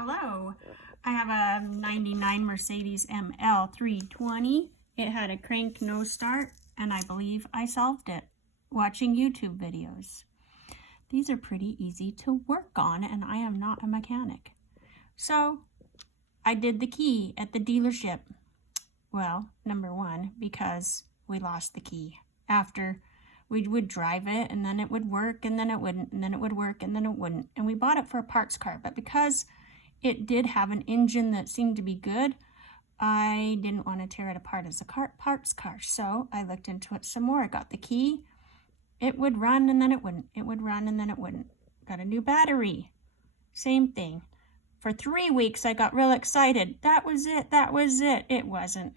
Hello, I have a 99 Mercedes ML320. It had a crank no start, and I believe I solved it watching YouTube videos. These are pretty easy to work on, and I am not a mechanic. So I did the key at the dealership. Well, number one, because we lost the key. After we would drive it, and then it would work, and then it wouldn't, and then it would work, and then it wouldn't. And we bought it for a parts car, but because it did have an engine that seemed to be good, I didn't want to tear it apart as a parts car. So I looked into it some more. I got the key. It would run and then it wouldn't. It would run and then it wouldn't. Got a new battery. Same thing. For 3 weeks, I got real excited. That was it. That was it. It wasn't.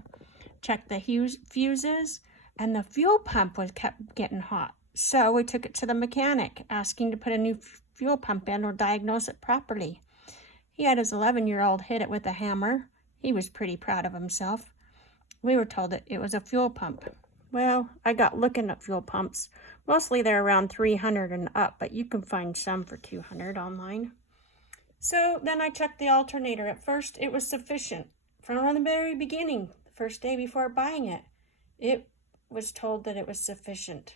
Checked the fuses, and the fuel pump kept getting hot. So we took it to the mechanic, asking to put a new fuel pump in or diagnose it properly. He had his 11-year-old hit it with a hammer. He was pretty proud of himself. We were told that it was a fuel pump. Well, I got looking at fuel pumps. Mostly they're around 300 and up, but you can find some for 200 online. So then I checked the alternator. At first, it was sufficient. From the very beginning, the first day before buying it, it was told that it was sufficient.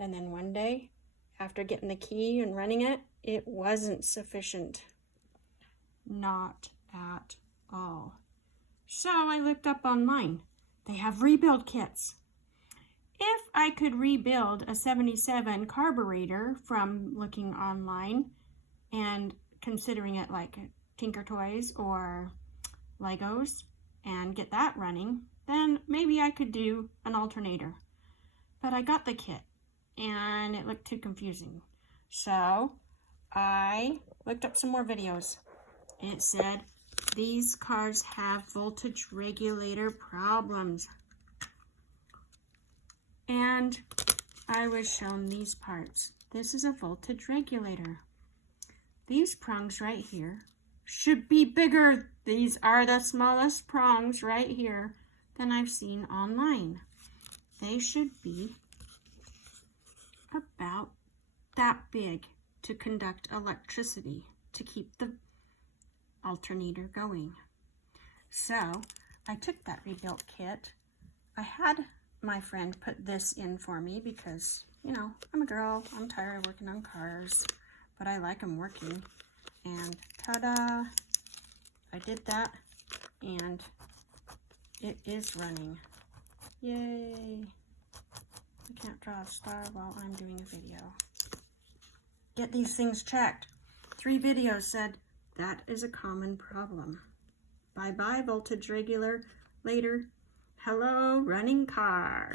And then one day, after getting the key and running it, it wasn't sufficient. Not at all. So I looked up online. They have rebuild kits. If I could rebuild a 77 carburetor from looking online and considering it like Tinker Toys or Legos and get that running, then maybe I could do an alternator. But I got the kit and it looked too confusing. So I looked up some more videos. It said, these cars have voltage regulator problems. And I was shown these parts. This is a voltage regulator. These prongs right here should be bigger. These are the smallest prongs right here than I've seen online. They should be about that big to conduct electricity, to keep the alternator going. So I took that rebuilt kit. I had my friend put this in for me because, you know, I'm a girl. I'm tired of working on cars, but I like them working. And ta-da! I did that, and it is running. Yay! I can't draw a star while I'm doing a video. Get these things checked. 3 videos said that is a common problem. Bye-bye, voltage regulator. Hello, running car.